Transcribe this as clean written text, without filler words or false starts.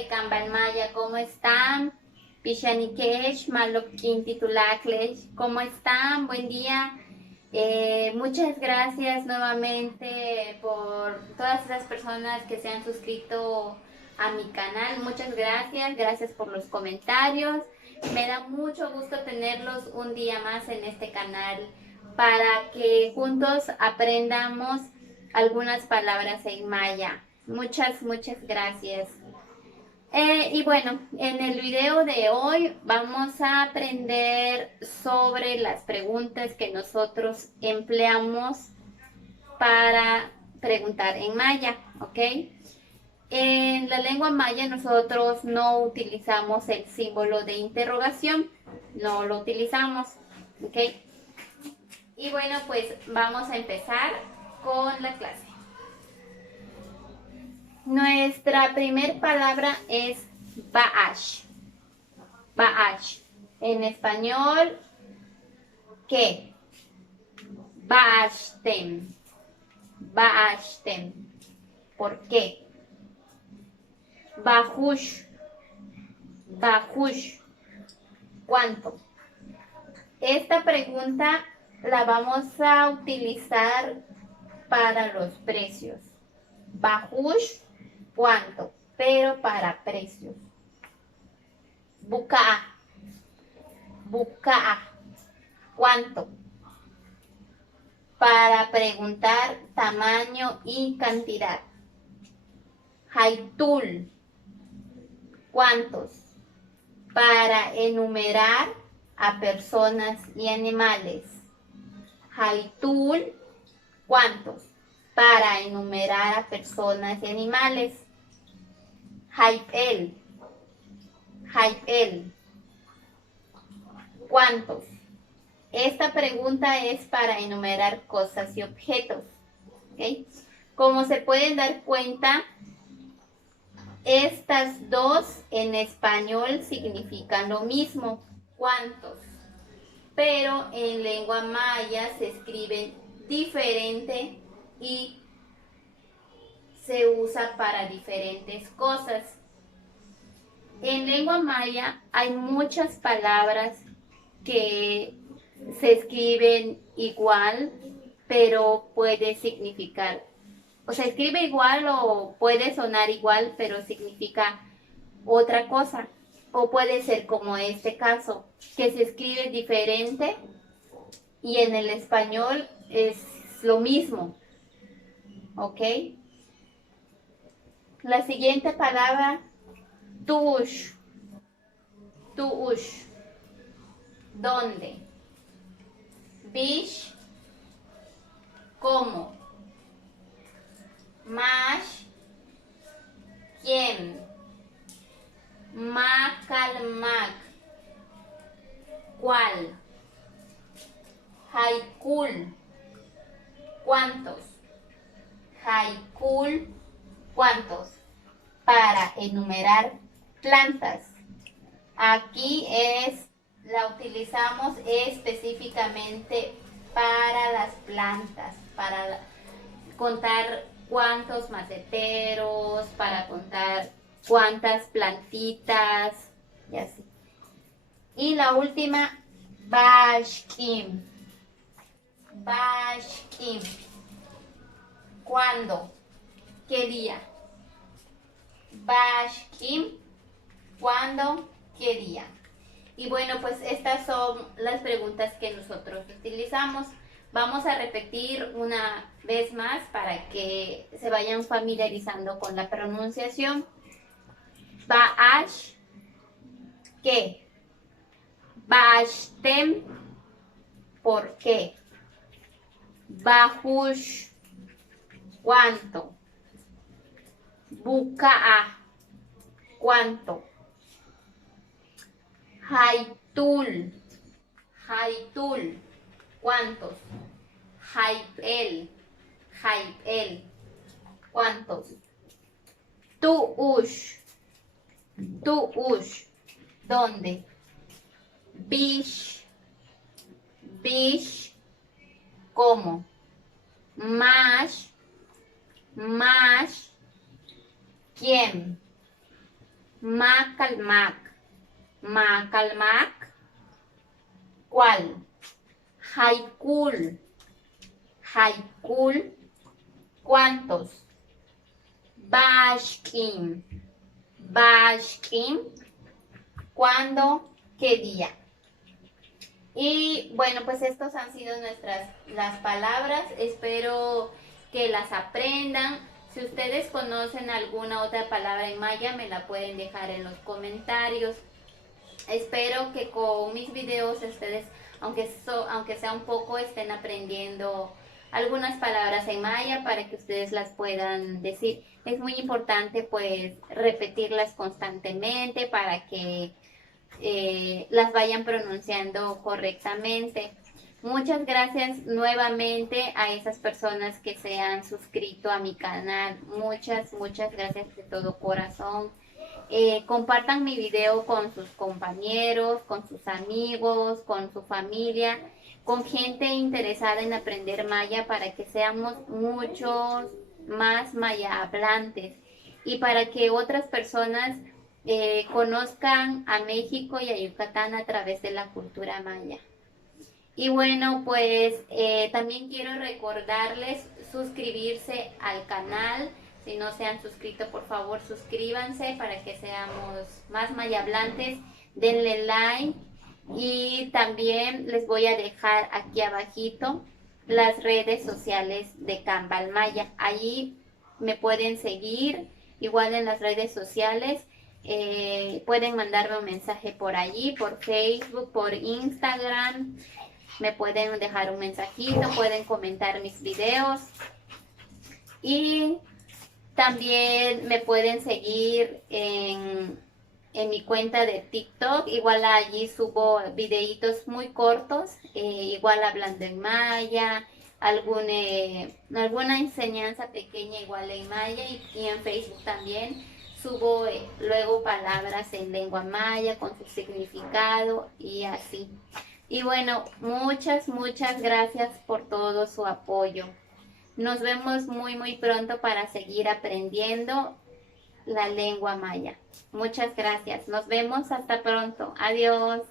de Kanban Maya, ¿cómo están? Pishanikesh, Malopkin Titulaklesh, ¿cómo están? Buen día. Muchas gracias nuevamente por todas esas personas que se han suscrito a mi canal. Muchas gracias, gracias por los comentarios. Me da mucho gusto tenerlos un día más en este canal para que juntos aprendamos algunas palabras en maya. Muchas gracias. Y bueno, en el video de hoy vamos a aprender sobre las preguntas que nosotros empleamos para preguntar en maya, ¿ok? En la lengua maya nosotros no utilizamos el símbolo de interrogación, no lo utilizamos, ¿ok? Y bueno, pues vamos a empezar con la clase. Nuestra primer palabra es baash. Baash. En español, ¿qué? Baashtem. Baashtem. ¿Por qué? Bajush. Bajush. ¿Cuánto? Esta pregunta la vamos a utilizar para los precios. Bajush, ¿cuánto? Pero para precios. Buka. Buka. ¿Cuánto? Para preguntar tamaño y cantidad. Haitul. ¿Cuántos? Para enumerar a personas y animales. Haitul. ¿Cuántos? Para enumerar a personas y animales. Haipel. Haipel. ¿Cuántos? Esta pregunta es para enumerar cosas y objetos. ¿Okay? Como se pueden dar cuenta, estas dos en español significan lo mismo. ¿Cuántos? Pero en lengua maya se escriben diferente y se usa para diferentes cosas. En lengua maya hay muchas palabras que se escriben igual, pero puede significar, o sea, escribe igual o puede sonar igual, pero significa otra cosa. O puede ser como este caso, que se escribe diferente y en el español es lo mismo. ¿Ok? La siguiente palabra, tush. Tush. ¿Dónde? Bish. ¿Cómo? Mash. ¿Quién? Makalmak. ¿Cuál? Haikul. ¿Cuántos? Haikul. ¿Cuántos? Para enumerar plantas. Aquí la utilizamos específicamente para las plantas, para contar cuántos maceteros, para contar cuántas plantitas y así. Y la última, bashkim. Bashkim. ¿Cuándo? ¿Qué día? Bashkim. ¿Cuándo? ¿Qué día? Y bueno, pues estas son las preguntas que nosotros utilizamos. Vamos a repetir una vez más para que se vayan familiarizando con la pronunciación. Baash, ¿qué? Baashtem, ¿por qué? Bajush, ¿cuánto? Bukaa, ¿cuánto? Haitul. Haitul. ¿Cuántos? Haipel. Haipel. ¿Cuántos? Tuush. Tuush. ¿Dónde? Bish. Bish. ¿Cómo? Mash. Mash. ¿Quién? Macalmac. Macalmac. ¿Cuál? Haikul. Haikul. ¿Cuántos? Bashkim. Bashkim. ¿Cuándo? ¿Qué día? Y bueno, pues estos han sido las palabras. Espero que las aprendan. Si ustedes conocen alguna otra palabra en maya, me la pueden dejar en los comentarios. Espero que con mis videos ustedes, aunque sea un poco, estén aprendiendo algunas palabras en maya para que ustedes las puedan decir. Es muy importante pues repetirlas constantemente para que las vayan pronunciando correctamente. Muchas gracias nuevamente a esas personas que se han suscrito a mi canal. Muchas gracias de todo corazón. Compartan mi video con sus compañeros, con sus amigos, con su familia, con gente interesada en aprender maya para que seamos muchos más maya hablantes y para que otras personas conozcan a México y a Yucatán a través de la cultura maya. Y bueno, pues también quiero recordarles suscribirse al canal. Si no se han suscrito, por favor suscríbanse para que seamos más mayablantes. Denle like y también les voy a dejar aquí abajito las redes sociales de Cambal Maya. Allí me pueden seguir, igual en las redes sociales. Pueden mandarme un mensaje por allí, por Facebook, por Instagram. Me pueden dejar un mensajito, pueden comentar mis videos y también me pueden seguir en mi cuenta de TikTok. Igual allí subo videitos muy cortos, igual hablando en maya, alguna enseñanza pequeña igual en maya y en Facebook también. Subo luego palabras en lengua maya con su significado y así. Y bueno, muchas gracias por todo su apoyo. Nos vemos muy pronto para seguir aprendiendo la lengua maya. Muchas gracias. Nos vemos hasta pronto. Adiós.